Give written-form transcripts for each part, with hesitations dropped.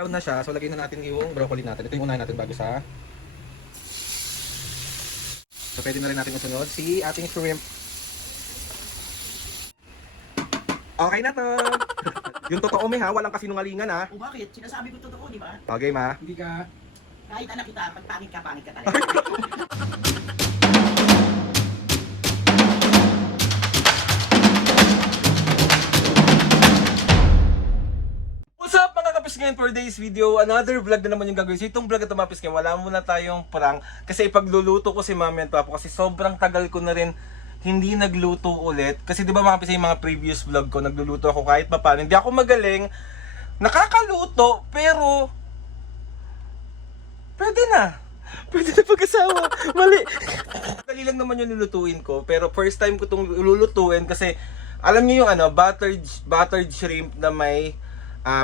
Brown na siya, so lagyan na natin yung broccoli natin. Ito yung unahin natin bago sa... So pwede na rin natin masunod si ating shrimp. Okay na to! Yung totoo may ha, walang kasinungalingan ha. O bakit? Sinasabi ko totoo, di ba? Okay ma? Hindi ka. Kahit anak kita, pag pangit ka talaga. What's up mga kapis ngayon for today's video? Another vlog na naman yung gagawin. So itong vlog na tumapis ngayon, wala muna tayong prank. Kasi ipagluluto ko si Mami at Papa kasi sobrang tagal ko na rin hindi nagluto ulit. Kasi di ba mga kapis yung mga previous vlog ko, nagluluto ako kahit pa paano. Hindi ako magaling, nakakaluto, pero pwede na. Pwede na pag-asawa. Mali. Dali lang naman yung lulutuin ko. Pero first time ko itong lulutuin kasi alam niyo yung ano, buttered shrimp na may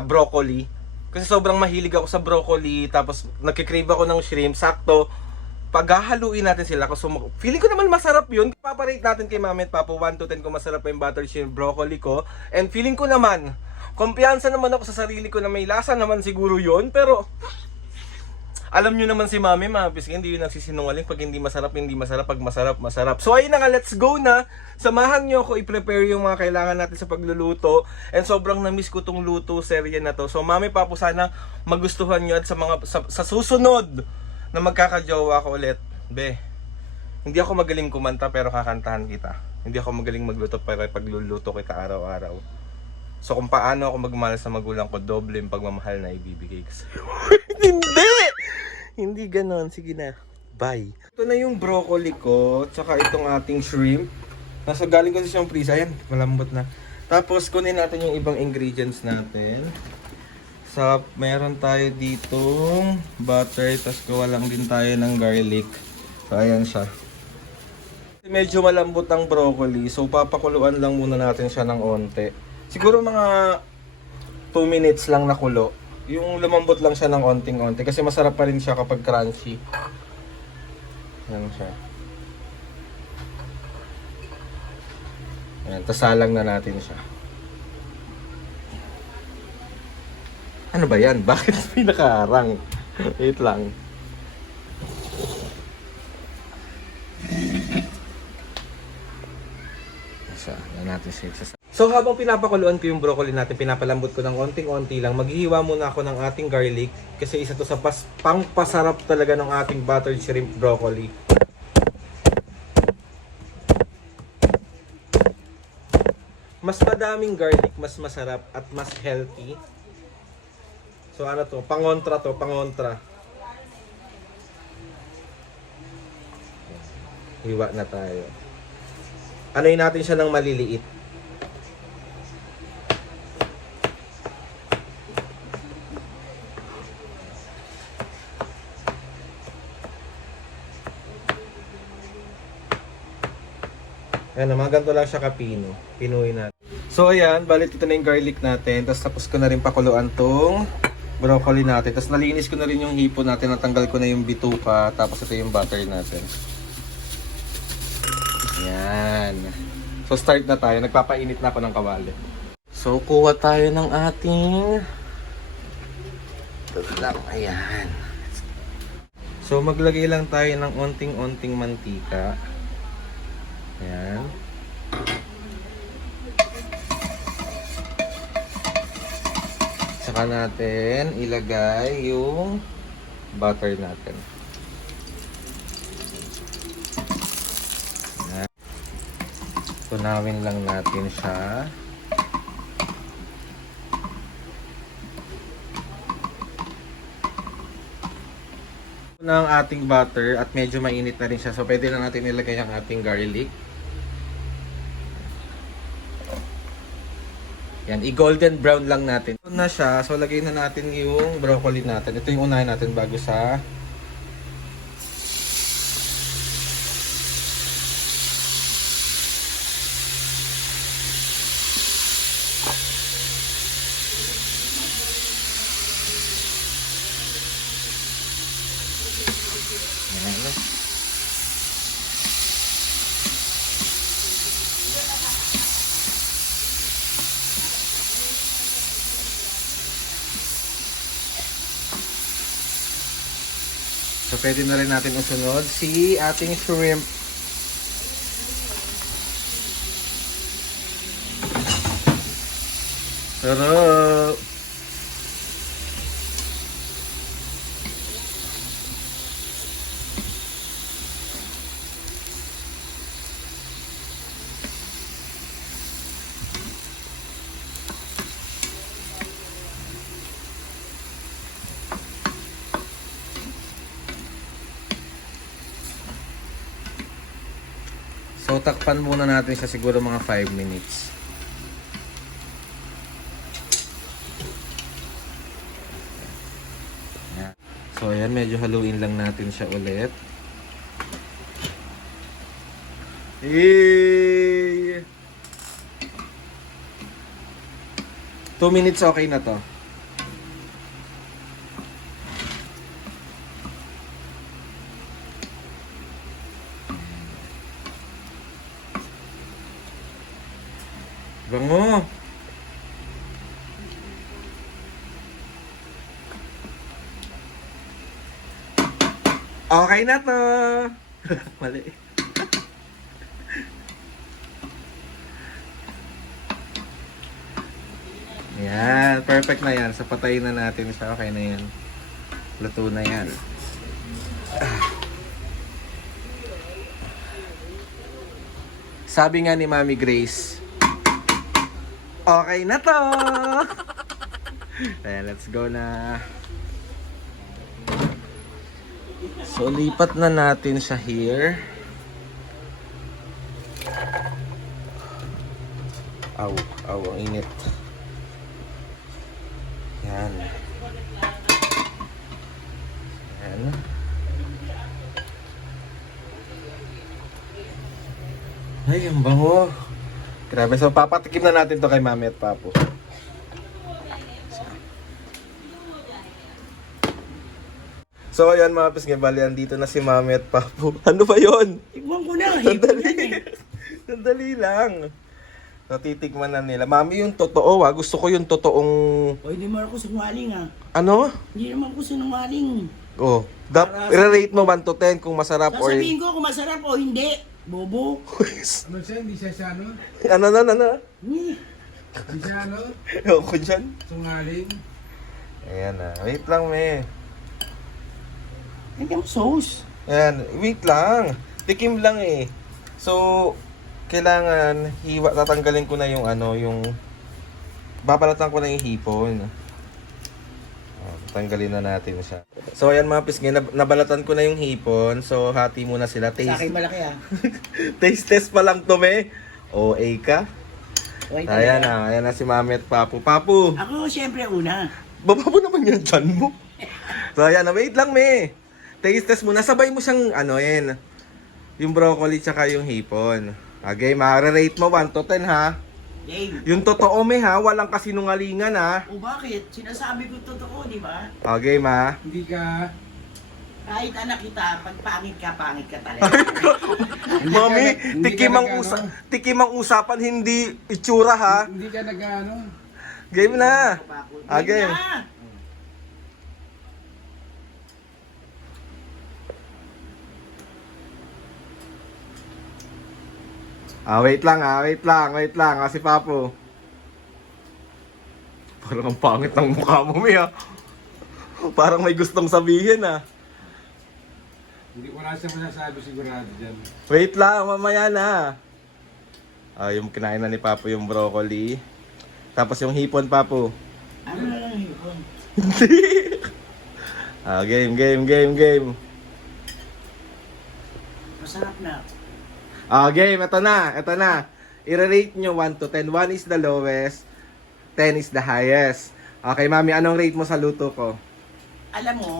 broccoli. Kasi sobrang mahilig ako sa broccoli. Tapos nagkikrave ako ng shrimp. Sakto, paghahaluin natin sila. Kasi feeling ko naman masarap yun. Paparate natin kay Mami at Papa 1 to 10 kung masarap pa yung buttered shrimp broccoli ko. And feeling ko naman, kumpiyansa naman ako sa sarili ko na may lasa naman siguro yun. Pero alam nyo naman si Mami, hindi yun nagsisinungaling. Pag hindi masarap, pag masarap, masarap. So ayun na nga, let's go na. Samahan nyo ako i-prepare yung mga kailangan natin sa pagluluto. And sobrang na-miss ko tong luto serye na to. So Mami, Papo, sana magustuhan nyo. At sa susunod na magkakajowa ko ulit, be, hindi ako magaling kumanta pero kakantahan kita. Hindi ako magaling magluto pero pagluluto kita araw-araw. So kung paano ako magmahal sa magulang ko, doble yung pagmamahal na ibibigay ko sa'yo. Hindi! Hindi ganon. Sige na. Bye. Ito na yung broccoli ko, tsaka itong ating shrimp. Nasa galing kasi siyang freeze. Ayan, malambot na. Tapos kunin natin yung ibang ingredients natin. So, meron tayo ditong butter, tapos gawa lang din tayo ng garlic. So, ayan siya. Medyo malambot ang broccoli, so papakuluan lang muna natin siya ng onte. Siguro mga 2 minutes lang na kulo. Yung lumambot lang siya ng onting-onti kasi masarap pa rin siya kapag crunchy. Yan siya. Ayan, tasalang na natin siya. Ano ba yan? Bakit pinakaarang? Wait lang. Isa, yan natin siya. So habang pinapakuluan ko yung broccoli natin, pinapalambot ko ng onting-onti lang, maghihiwa muna ako ng ating garlic kasi isa to sa pangpasarap talaga ng ating buttered shrimp broccoli. Mas madaming garlic, mas masarap at mas healthy. So ano to? Pangontra to, pangontra. Hiwa na tayo. Anoyin natin siya ng maliliit. Ayan, mga ganito lang siya kapino. Pinuhin natin. So ayan, balit ito na yung garlic natin. Tapos ko na rin pakuluan tong broccoli natin. Tapos nalinis ko na rin yung hipo natin. Natanggal ko na yung bituka. Tapos ito yung butter natin. Ayan. So start na tayo. Nagpapainit na ako ng kawali. So kuha tayo ng ating... Ito lang. Ayan. So maglagay lang tayo ng onting-onting mantika. Ayan. Saka natin ilagay yung butter natin. Ayan. Tunawin lang natin siya. Na ang ating butter at medyo mainit na rin siya. So pwede na natin ilagay ang ating garlic. Yan, i-golden brown lang natin. Ito na siya, so lagay na natin yung broccoli natin. Ito yung unahin natin bago sa... Yan. So, pwede na rin natin usunod si ating shrimp. Sarap! So, takpan muna natin siya siguro mga 5 minutes. Yan. So, ayan, medyo haluin lang natin siya ulit. Yay! 2 minutes okay na to. Bango. Okay na to. Mali. Yan, perfect na yan. So patayin na natin siya. Okay na yan. Luto na yan. Sabi nga ni Mami Grace, okay na to! Ayan, let's go na. So, lipat na natin siya here. Aw, ang init. Yan. Yan. Ay, ang bango. Grabe. So, papatikim na natin to kay Mami at Papo. So, ayan mga pisngi, bali, andito na si Mami at Papo. Ano ba yon? Tigwan ko na. Sandali. Sandali lang. So, titikman na nila. Mami, yung totoo Gusto ko yung totoong... O, hindi mo ako sinungaling Ano? Hindi naman ako sinungaling. Oh, i-rate mo 1 to 10 kung masarap or... Sasabihin ko kung masarap o hindi. Bobo. Ano siya? Hindi siya ano? Ano? Hmm. Hindi siya ano? Ewan ko dyan. Sungaling? Ayan na. Wait lang, me. Hindi mo sauce. Ayan. Wait lang. Tikim lang eh. So, kailangan tatanggalin ko na yung yung babalatan ko na yung hipon. Tanggalin na natin siya. So, ayan mga pisngi, nabalatan ko na yung hipon. So, hati muna sila. Sa akin malaki Taste test pa lang to, me. OA ka. Okay, Ayan na si Mami at Papu. Papu, Ako siyempre una. baba mo naman yung chan mo. So, ayan na. Wait lang, me. Taste test muna. Sabay mo siyang, yung broccoli tsaka yung hipon. Okay, ma-rate mo 1 to 10, ha? Game. Yung totoo, me, ha? Walang kasinungalingan, ha? O bakit? Sinasabi ko totoo, di ba? Okay, ma. Hindi ka... Kahit anak kita, pag pangit ka talaga. Mami, hindi ka tikim ang usapan, hindi itsura, ha? Hindi ka nag-ano? Game na. Game Game. na. Wait lang. Si Papo. Parang ang pangit ng mukha mo, me, ha? Parang may gustong sabihin, ha? Hindi ko na siya masasabi sigurado dyan. Wait lang, mamaya na. Yung kinain na ni Papo yung broccoli. Tapos yung hipon, Papo. Ano na lang hipon? Game. Masarap na. Game, ito na. I-rate nyo 1 to 10. 1 is the lowest, 10 is the highest. Okay, Mami, anong rate mo sa luto ko? Alam mo,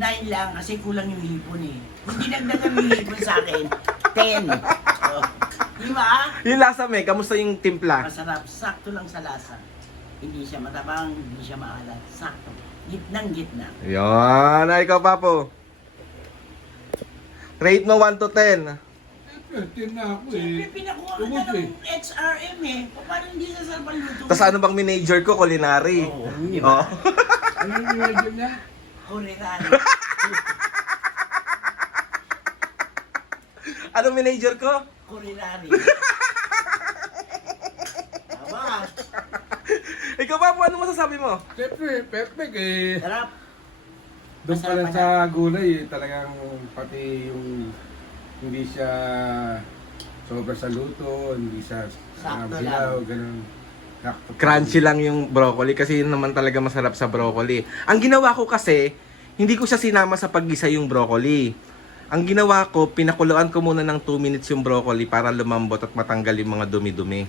9 lang kasi kulang yung hipon eh. Hindi nagdagan yung hipon sa akin, 10. Oh. Di ba? Yung lasa, me, kamusta yung timpla? Masarap, sakto lang sa lasa. Hindi siya matabang, hindi siya maalat. Sakto. Gitnang-gitna. Yan, ikaw, Papo. Rate mo 1 to 10. Tin na ako Siyempre, eh. pinakuha ka Ubus na eh. ng XRM eh. Paano hindi sasarap ang luto? Tapos ano bang manager ko? Culinary. Oo, di Oh. ba? Ano yung medyo niya? Kurirari. Anong manager ko? Kurirari. Tama. Ikaw pa po, ano masasabi mo? Siyempre, perfect eh. Sarap. Doon pa lang sa gulay eh, talagang pati yung hindi siya sobra sa luto, hindi siya Sakto bilaw, lang. ganun. Sakto. Crunchy lang yung broccoli kasi yun naman talaga masarap sa broccoli. Ang ginawa ko kasi, hindi ko siya sinama sa paggisa yung broccoli. Ang ginawa ko, pinakuluan ko muna ng 2 minutes yung broccoli para lumambot at matanggal yung mga dumi-dumi.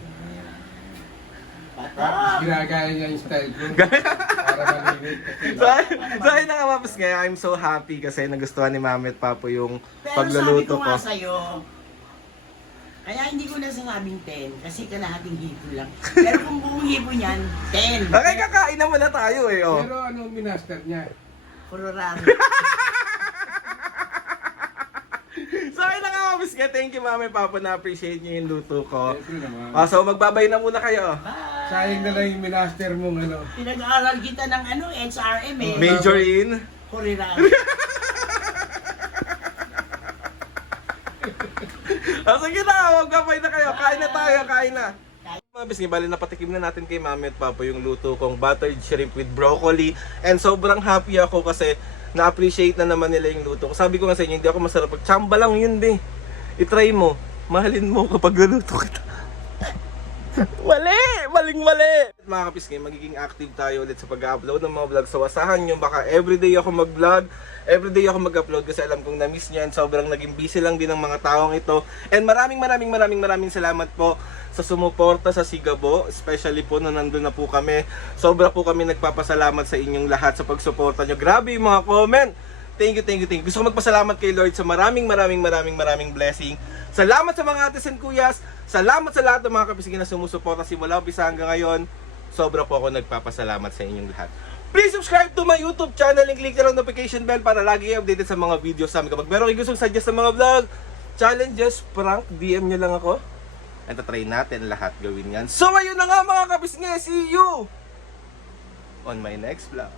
Patak. Ginagaya niya yung style ko. Para malilit. So ayun na nga, Paps, ngayon I'm so happy kasi nagustuhan ni Mami at Papo yung Pero pagluluto sabi ko ko. nga sa'yo, kaya hindi ko na sinabing 10 kasi kalahating hipo lang. Pero kung buong hipo niyan, 10. Okay, kakain naman na tayo eh, oh. Pero ano minaster niya? Kurirari. So ayun na nga, Paps, nga, thank you Mami Papo, na-appreciate niyo yung luto ko. Siyempre naman. So magbabay na muna kayo. Bye. Sayang na lang yung minaster mong ano. Pinag-aaral kita ng HRM eh. Major in? Kurirari. Sige na, magbabay na kayo. Kain na tayo, kain na. Mga bisngi, bali napatikim na natin kay Mami at Papa yung luto kong buttered shrimp with broccoli. And sobrang happy ako kasi na-appreciate na naman nila yung luto ko. Sabi ko nga sa inyo, hindi ako masarap. Tsamba lang yun, be. I-try mo. Mahalin mo kapag naluto kita. Mali! Maling-mali! Mga kapisngay, magiging active tayo ulit sa pag-upload ng mga vlog. So asahan nyo, baka everyday ako mag-vlog, everyday ako mag-upload kasi alam kong na-miss nyo and sobrang naging busy lang din ng mga taong ito. And maraming salamat po sa sumuporta sa Sigabo, especially po na nandun na po kami. Sobra po kami nagpapasalamat sa inyong lahat sa pagsuporta nyo. Grabe yung mga comment! Thank you. Gusto ko magpasalamat kay Lord sa maraming blessing. Salamat sa mga ates and kuyas. Salamat sa lahat ng mga kapisingin na sumusuporta simula umpisa hanggang ngayon. Sobra po ako nagpapasalamat sa inyong lahat. Please subscribe to my YouTube channel and click the notification bell para lagi updated sa mga videos namin. Kapag meron kayo gustong suggest sa mga vlog, challenges, prank, DM nyo lang ako. And try natin lahat gawin yan. So ayun na nga mga kapisingin, see you on my next vlog.